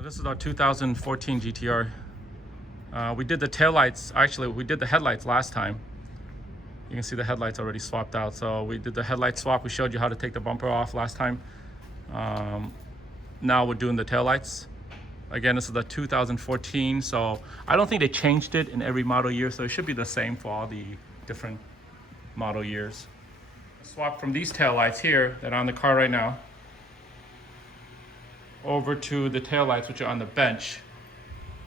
So this is our 2014 GTR. We did the taillights, actually we did the headlights last time. You can see the headlights already swapped out. So we did the headlight swap. We showed you how to take the bumper off last time. Now we're doing the taillights. Again, this is the 2014, so I don't think they changed it in every model year, so it should be the same for all the different model years. Swap from these taillights here that are on the car right now over to the taillights which are on the bench.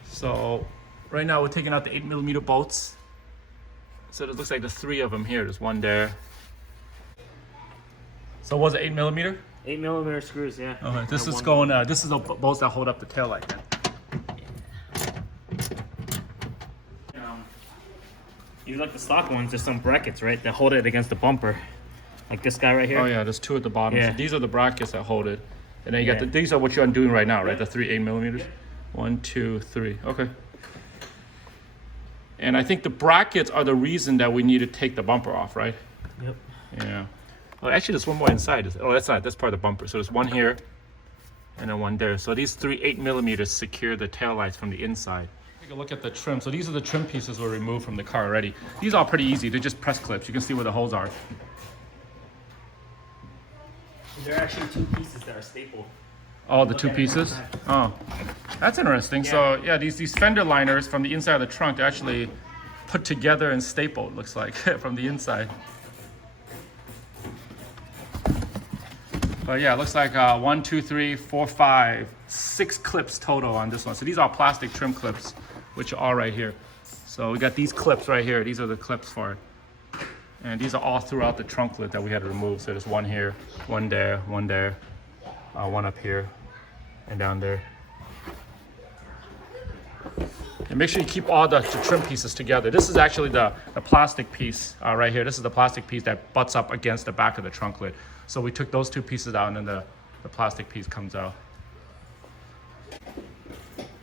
So right now we're taking out the 8mm bolts. So it looks like there's 3 of them here. There's one there. So was it 8mm? 8mm screws, yeah. Okay, this is going. This is the bolts that hold up the taillight. You like the stock ones, there's some brackets, right, that hold it against the bumper. Like this guy right here. Oh yeah, there's 2 at the bottom. Yeah. So these are the brackets that hold it. And then you got these are what you're undoing right now, right? The 3 8mm. Yeah. 1, 2, 3. Okay. And I think the brackets are the reason that we need to take the bumper off, right? Yep. Yeah. Oh, actually, there's one more inside. Oh, that's not. That's part of the bumper. So there's one here, and then one there. So these 3 8mm secure the taillights from the inside. Take a look at the trim. So these are the trim pieces were removed from the car already. These are pretty easy. They're just press clips. You can see where the holes are. There are actually 2 pieces that are stapled. Oh, the 2 pieces? Oh, that's interesting. Yeah. So yeah, these fender liners from the inside of the trunk are actually put together and stapled, looks like, from the inside. But yeah, it looks like 1, 2, 3, 4, 5, 6 clips total on this one. So these are plastic trim clips, which are all right here. So we got these clips right here. These are the clips for it. And these are all throughout the trunk lid that we had to remove. So there's one here, one there, one there, one up here, and down there. And make sure you keep all the trim pieces together. This is actually the plastic piece right here. This is the plastic piece that butts up against the back of the trunk lid. So we took those 2 pieces out, and then the plastic piece comes out.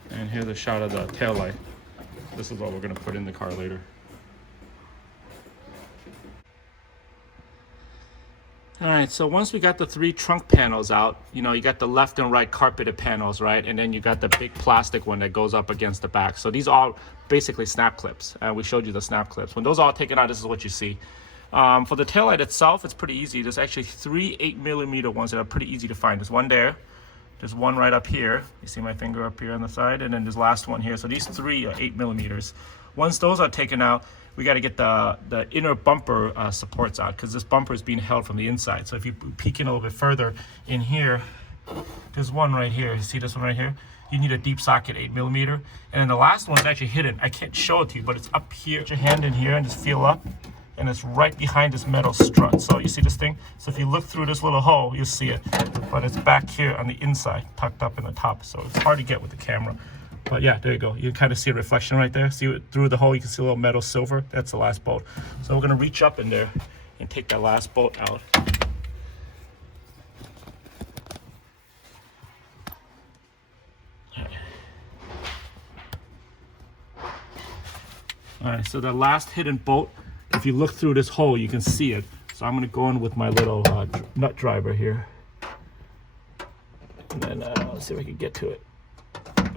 And here's a shot of the tail light. This is what we're gonna put in the car later. All right, so once we got the 3 trunk panels out, you know, you got the left and right carpeted panels, right? And then you got the big plastic one that goes up against the back. So these are basically snap clips. We showed you the snap clips. When those are all taken out, this is what you see. For the taillight itself, it's pretty easy. There's actually 3 8mm ones that are pretty easy to find. There's one there. There's one right up here. You see my finger up here on the side? And then there's last one here. So these 3 are 8mm. Once those are taken out, we got to get the inner bumper supports out, because this bumper is being held from the inside. So if you peek in a little bit further in here, there's one right here. You see this one right here? You need a deep socket 8mm. And then the last one's actually hidden. I can't show it to you, but it's up here. Put your hand in here and just feel up. And it's right behind this metal strut. So you see this thing? So if you look through this little hole, you'll see it. But it's back here on the inside, tucked up in the top. So it's hard to get with the camera. But yeah, there you go. You kind of see a reflection right there. See it through the hole, you can see a little metal silver. That's the last bolt. So we're gonna reach up in there and take that last bolt out. All right, so the last hidden bolt, if you look through this hole, you can see it. So I'm gonna go in with my little nut driver here. And then let's see if I can get to it.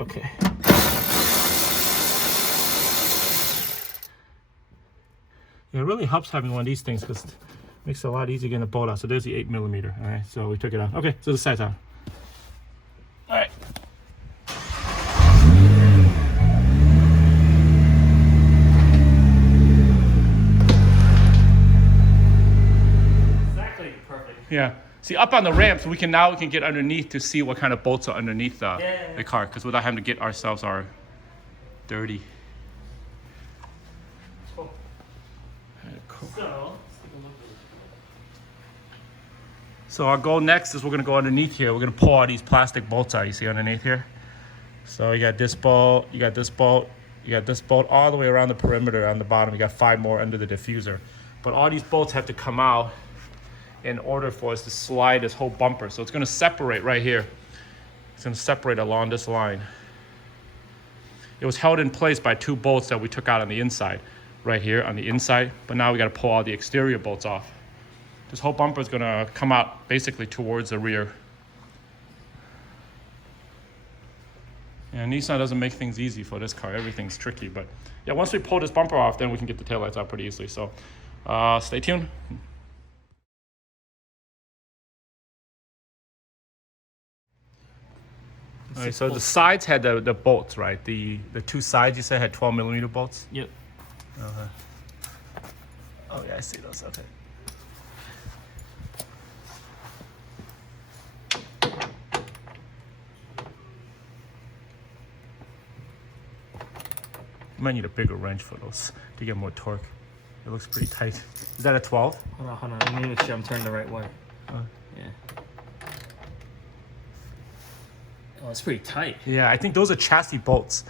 Okay. It really helps having one of these things, because it makes it a lot easier getting the bolt out. So there's the 8mm. All right, so we took it out. Okay, so the side's out. All right. Exactly perfect. Yeah. See, up on the ramps, we can get underneath to see what kind of bolts are underneath the car, because without having to get ourselves our dirty. Cool. Cool. So our goal next is we're gonna go underneath here. We're gonna pull all these plastic bolts out. You see underneath here? So you got this bolt, you got this bolt, you got this bolt all the way around the perimeter on the bottom. You got 5 more under the diffuser. But all these bolts have to come out in order for us to slide this whole bumper. So it's gonna separate right here. It's gonna separate along this line. It was held in place by 2 bolts that we took out on the inside, right here on the inside, but now we gotta pull all the exterior bolts off. This whole bumper is gonna come out basically towards the rear. Yeah, Nissan doesn't make things easy for this car. Everything's tricky, but yeah, once we pull this bumper off, then we can get the taillights out pretty easily. So stay tuned. All right, so the sides had the bolts, right? The two sides you said had 12mm bolts? Yep. Oh yeah, I see those, okay. You might need a bigger wrench for those to get more torque. It looks pretty tight. Is that a 12? Hold on. Let me make sure I'm turning the right way. Yeah. Oh, it's pretty tight. Yeah, I think those are chassis bolts.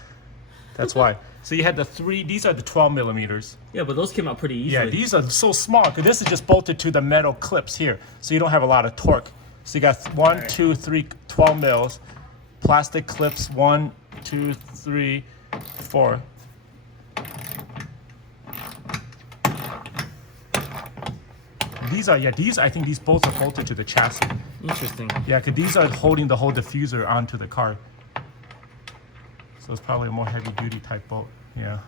That's why. So you had the three, these are the 12mm. Yeah, but those came out pretty easily. Yeah, these are so small because this is just bolted to the metal clips here. So you don't have a lot of torque. So you got 1, 2, 3, 12 mils. Plastic clips, 1, 2, 3, 4. These are, I think these bolts are bolted to the chassis. Interesting. Yeah, because these are holding the whole diffuser onto the car. So it's probably a more heavy duty type bolt. Yeah.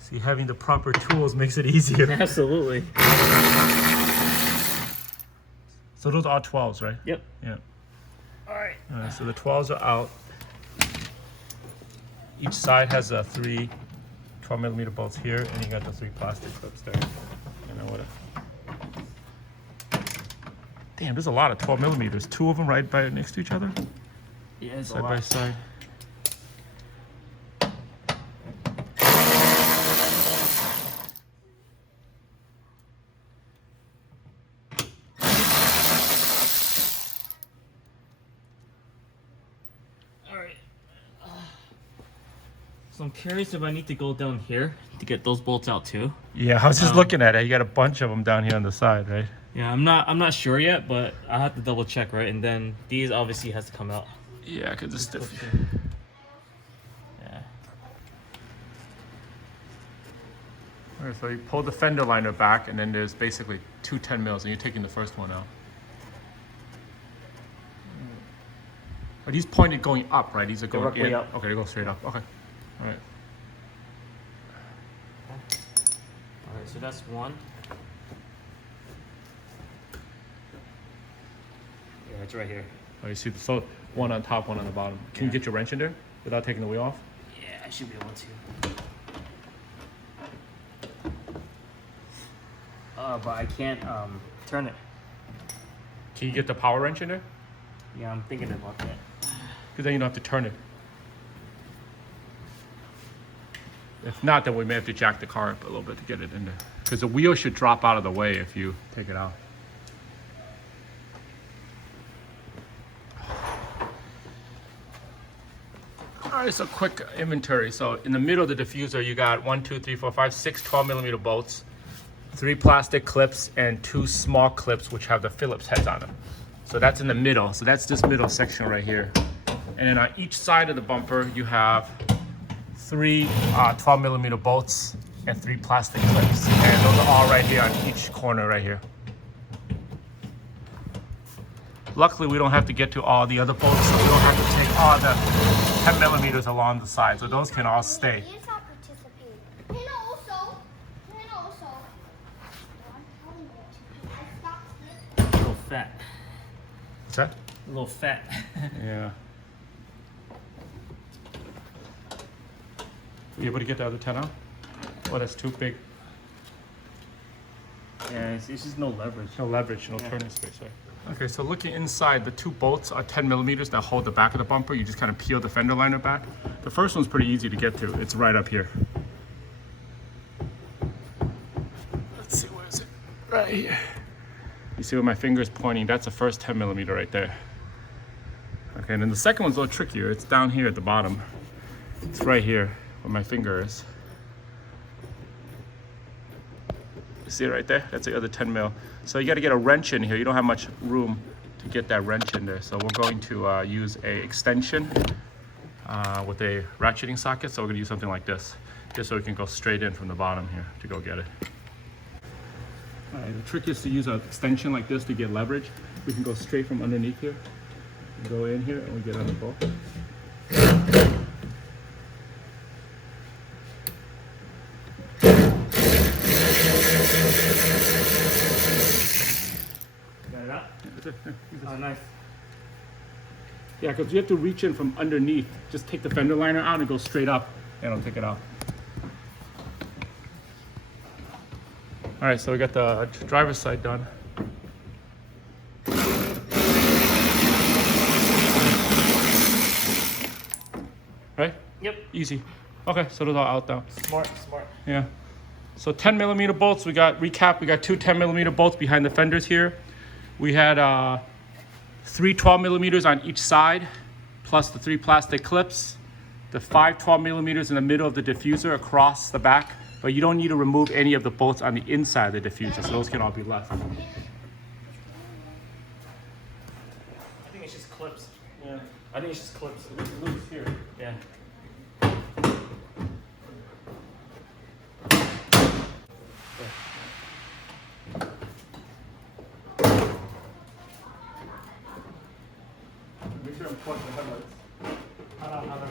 See, having the proper tools makes it easier. Absolutely. So those are 12s, right? Yep. Yeah. All right. So the 12s are out. Each side has three 12mm bolts here, and you got the 3 plastic clips there. And then what? Damn, there's a lot of 12mm. 2 of them right by next to each other, Yeah, it's side by side. So I'm curious if I need to go down here to get those bolts out too. Yeah, I was just looking at it. You got a bunch of them down here on the side, right? Yeah, I'm not sure yet, but I have to double check, right? And then these obviously has to come out. Yeah, because it's stiff. Yeah. All right, so you pull the fender liner back, and then there's basically 2 10mm, and you're taking the first one out. Are these pointed going up, right? These are going directly in. up. Okay, they go straight up. Okay. All right. All right, so that's one. Yeah, it's right here. Oh, you see the so one on top, one on the bottom. Can you get your wrench in there without taking the wheel off? Yeah, I should be able to. But I can't turn it. Can you get the power wrench in there? Yeah, I'm thinking about that. Because then you don't have to turn it. If not, then we may have to jack the car up a little bit to get it in there. Because the wheel should drop out of the way if you take it out. All right, so quick inventory. So in the middle of the diffuser, you got 1, 2, 3, 4, 5, 6 12mm bolts, 3 plastic clips, and 2 small clips which have the Phillips heads on them. So that's in the middle. So that's this middle section right here. And then on each side of the bumper, you have 3 12mm bolts and 3 plastic clips. And those are all right here on each corner right here. Luckily, we don't have to get to all the other bolts, so we don't have to take all the 10mm along the side. So those can all stay. A little fat. What's that? A little fat. Yeah. Were you able to get the other 10 out? Oh, that's too big. Yeah, it's just no leverage. No leverage, no turning space, right? Okay, so looking inside, the 2 bolts are 10mm that hold the back of the bumper. You just kind of peel the fender liner back. The first one's pretty easy to get to. It's right up here. Let's see, where is it? Right here. You see where my finger is pointing? That's the first 10mm right there. Okay, and then the second one's a little trickier. It's down here at the bottom. It's right here where my finger is. You see it right there? That's the other 10mm. So you got to get a wrench in here. You don't have much room to get that wrench in there. So we're going to use a extension with a ratcheting socket. So we're going to use something like this, just so we can go straight in from the bottom here to go get it. All right, the trick is to use an extension like this to get leverage. We can go straight from underneath here, go in here, and we get on the bolt. Got it out? Oh, nice. Yeah, because you have to reach in from underneath. Just take the fender liner out and go straight up, and it'll take it out. All right, so we got the driver's side done. Right? Yep. Easy. Okay, so those are out now. Smart. Yeah. So 10 millimeter bolts. We got two 10 millimeter bolts behind the fenders here. We had 3 12 millimeters on each side, plus the 3 plastic clips. The 5 12 millimeters in the middle of the diffuser across the back. But you don't need to remove any of the bolts on the inside of the diffuser, so those can all be left. I think it's just clips. Yeah. I think it's just clips. It's loose here. Yeah. Make sure I'm plugging the headlights. Hold on.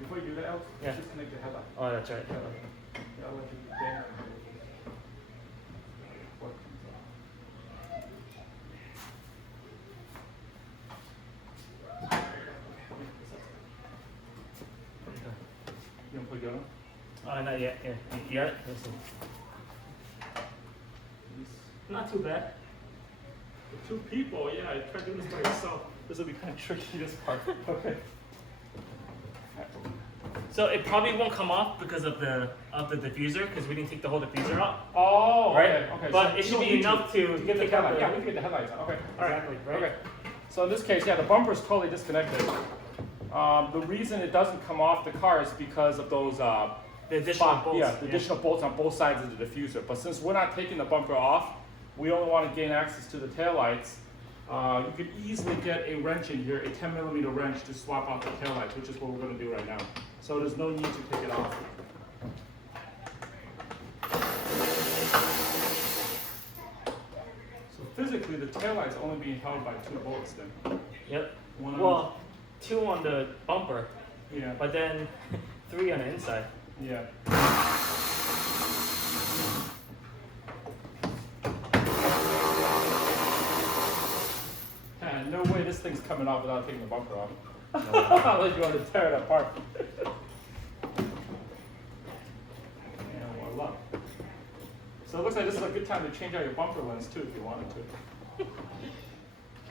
Before you do that, Alex, Yeah. disconnect the headlight. Oh, that's right. Yeah, I'll let you bang. You want to put it on? Oh, not yet. Yeah. You got it? Let's see. Not too bad. For 2 people, yeah, I tried doing this by yourself. This will be kind of tricky, this part. Okay. So it probably won't come off because of the diffuser, because we didn't take the whole diffuser out. Oh, Right? okay. But So it should you be don't need enough to get the take out headlight. the- Yeah, we can get the headlights on. Okay. Exactly, right? Okay. So in this case, yeah, the bumper is totally disconnected. The reason it doesn't come off the car is because of those The additional bolts. Yeah, the additional bolts on both sides of the diffuser. But since we're not taking the bumper off, we only want to gain access to the taillights. You could easily get a wrench in here, a 10 millimeter wrench to swap out the taillights, which is what we're going to do right now. So there's no need to take it off. So physically, the taillight's only being held by 2 bolts then. Yep. One on Well, 2 on the bumper, Yeah, but then 3 on the inside. yeah. No way this thing's coming off without taking the bumper off. Unless you want to tear it apart. Yeah, voila. So it looks like this is a good time to change out your bumper lens too, if you wanted to.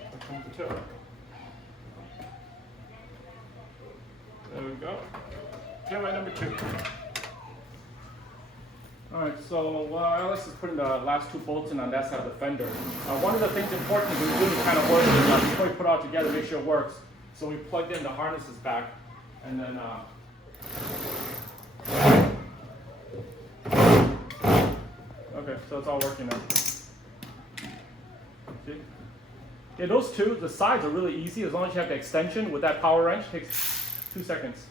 That comes the tail. There we go. Taillight number 2. All right, so Alex is putting the last 2 bolts in on that side of the fender. One of the things important is we really kind of work is before we put it all together, make sure it works. So we plugged in the harnesses back, and then okay, so it's all working now. See? Yeah, those 2, the sides are really easy as long as you have the extension with that power wrench. It takes 2 seconds.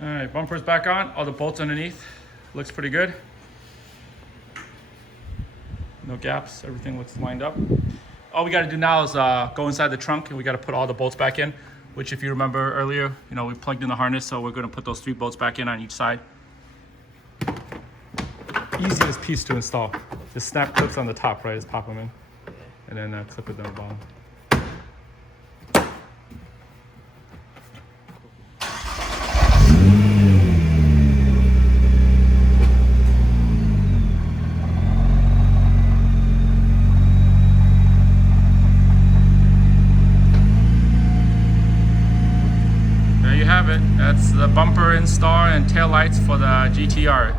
All right, bumper's back on. All the bolts underneath. Looks pretty good. No gaps, everything looks lined up. All we gotta do now is go inside the trunk and we gotta put all the bolts back in, which if you remember earlier, we plugged in the harness, so we're gonna put those 3 bolts back in on each side. Easiest piece to install. The snap clips on the top, right, just pop them in. And then clip it down the bottom. That's the bumper install and tail lights for the GTR.